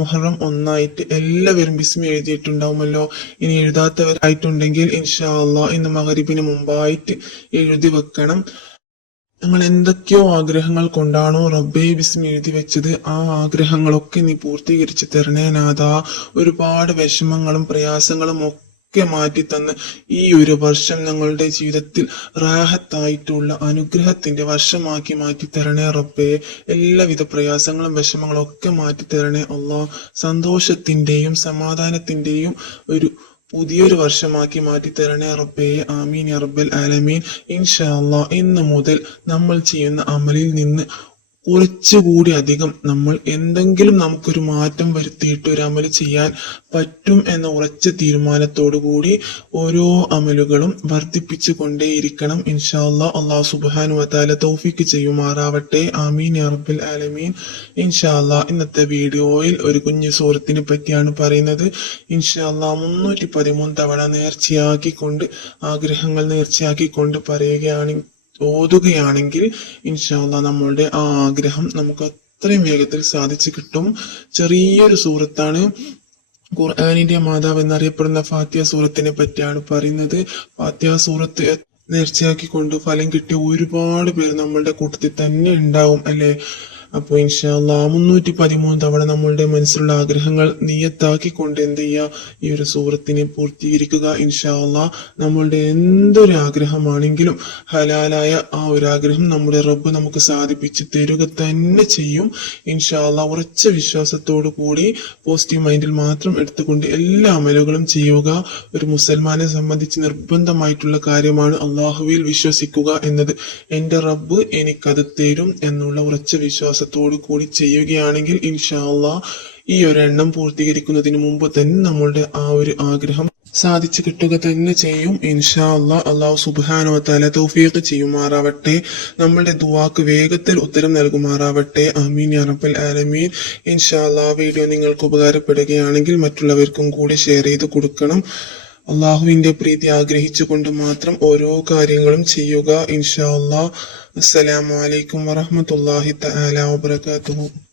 മുഹറം ഒന്നായിട്ട് എല്ലാവരും ബിസ്മി എഴുതിയിട്ടുണ്ടാവുമല്ലോ. ഇനി എഴുതാത്തവരായിട്ടുണ്ടെങ്കിൽ ഇൻഷാ അള്ളാ ഇന്ന് മകരിബിന് മുമ്പായിട്ട് എഴുതി വെക്കണം. നമ്മൾ എന്തൊക്കെയോ ആഗ്രഹങ്ങൾ കൊണ്ടാണോ റബ്ബേ ബിസ്മി എഴുതി വെച്ചത്. ആ ആഗ്രഹങ്ങളൊക്കെ നീ പൂർത്തീകരിച്ച് തരണേ നാഥ ഒരുപാട് വിഷമങ്ങളും പ്രയാസങ്ങളും ഒക്കെ മാറ്റി തന്ന് ഈ ഒരു വർഷം ഞങ്ങളുടെ ജീവിതത്തിൽ റാഹത്തായിട്ടുള്ള അനുഗ്രഹത്തിന്റെ വർഷമാക്കി മാറ്റി തരണേ റബ്ബേ. എല്ലാവിധ പ്രയാസങ്ങളും വിഷമങ്ങളും ഒക്കെ മാറ്റി തരണേ അള്ളാ. സന്തോഷത്തിന്റെയും സമാധാനത്തിന്റെയും ഒരു പുതിയൊരു വർഷമാക്കി മാറ്റി തരണേ റബ്ബേ. ആമീൻ റബ്ബൽ ആലമീൻ. ഇൻഷാ അള്ളാ ഇന്ന് മുതൽ നമ്മൾ ചെയ്യുന്ന അമലിൽ നിന്ന് കുറച്ചുകൂടി അധികം നമ്മൾ എന്തെങ്കിലും നമുക്കൊരു മാറ്റം വരുത്തിയിട്ട് ഒരു അമൽ ചെയ്യാൻ പറ്റും എന്ന ഉറച്ച തീരുമാനത്തോടു കൂടി ഓരോ അമലുകളും വർദ്ധിപ്പിച്ചു കൊണ്ടേയിരിക്കണം ഇൻഷാല്ല അള്ളാഹു സുബാനു വതാല തോഫിക്ക് ചെയ്യുമാറാവട്ടെ. ആമീൻ അറബിൽ ആലമീൻ. ഇൻഷാ അല്ലാ ഇന്നത്തെ വീഡിയോയിൽ ഒരു കുഞ്ഞു സുഹൃത്തിനെ പറ്റിയാണ് പറയുന്നത്. ഇൻഷാ അല്ലാ മുന്നൂറ്റി പതിമൂന്ന് തവണ നേർച്ചയാക്കിക്കൊണ്ട് ആഗ്രഹങ്ങൾ നേർച്ചയാക്കിക്കൊണ്ട് പറയുകയാണെങ്കിൽ ഓതുകയാണെങ്കിൽ ഇൻഷാല്ല നമ്മളുടെ ആ ആഗ്രഹം നമുക്ക് അത്രയും വേഗത്തിൽ സാധിച്ചു കിട്ടും. ചെറിയൊരു സൂറത്താണ് ഖുർആാനിന്റെ മാതാവ് എന്നറിയപ്പെടുന്ന ഫാത്തിയ സൂറത്തിനെ പറ്റിയാണ് പറയുന്നത്. ഫാത്തിയ സൂറത്ത് നേർച്ചയാക്കിക്കൊണ്ട് ഫലം കിട്ടിയ ഒരുപാട് പേര് നമ്മളുടെ കൂട്ടത്തിൽ തന്നെ ഉണ്ടാവും അല്ലെ? അപ്പൊ ഇൻഷാല്ല മുന്നൂറ്റി പതിമൂന്ന് തവണ നമ്മളുടെ മനസ്സിലുള്ള ആഗ്രഹങ്ങൾ നിയത്താക്കിക്കൊണ്ട് എന്ത് ചെയ്യുക ഈ ഒരു സൂറത്തിനെ പൂർത്തീകരിക്കുക ഇൻഷാല്ല നമ്മളുടെ എന്തൊരു ആഗ്രഹമാണെങ്കിലും ഹലാലായ ആ ഒരു ആഗ്രഹം നമ്മുടെ റബ്ബ് നമുക്ക് സാധിപ്പിച്ച് തരുക തന്നെ ചെയ്യും. ഇൻഷാല്ല ഉറച്ച വിശ്വാസത്തോടു കൂടി പോസിറ്റീവ് മൈൻഡിൽ മാത്രം എടുത്തുകൊണ്ട് എല്ലാ അമലുകളും ചെയ്യുക. ഒരു മുസൽമാനെ സംബന്ധിച്ച് നിർബന്ധമായിട്ടുള്ള കാര്യമാണ് അള്ളാഹുവിൽ വിശ്വസിക്കുക എന്നത്. എന്റെ റബ്ബ് എനിക്കത് തരും എന്നുള്ള ഉറച്ച വിശ്വാസത്തോടു കൂടി ചെയ്യുകയാണെങ്കിൽ ഇൻഷാ അള്ളാ ഈ ഒരു എണ്ണം പൂർത്തീകരിക്കുന്നതിന് മുമ്പ് തന്നെ നമ്മളുടെ ആ ഒരു ആഗ്രഹം സാധിച്ചു കിട്ടുക തന്നെ ചെയ്യും. ഇൻഷാ അള്ളാ അള്ളാഹു സുബാനോ തല തൗഫീഖ് ചെയ്യുമാറാവട്ടെ. നമ്മളുടെ ദുവാക്ക് വേഗത്തിൽ ഉത്തരം നൽകുമാറാവട്ടെ. അമീൻ അറബൽ ആലമീൻ. ഇൻഷാ അള്ളാ വീഡിയോ നിങ്ങൾക്ക് ഉപകാരപ്പെടുകയാണെങ്കിൽ മറ്റുള്ളവർക്കും കൂടി ഷെയർ ചെയ്ത് കൊടുക്കണം. അള്ളാഹുവിന്റെ പ്രീതി ആഗ്രഹിച്ചുകൊണ്ട് മാത്രം ഓരോ കാര്യങ്ങളും ചെയ്യുക. ഇൻഷാ അള്ളാഹ്. അസ്സലാമലൈക്കും അലൈക്കും വറഹ്മത്തുള്ളാഹി തആല വബറകാതുഹു.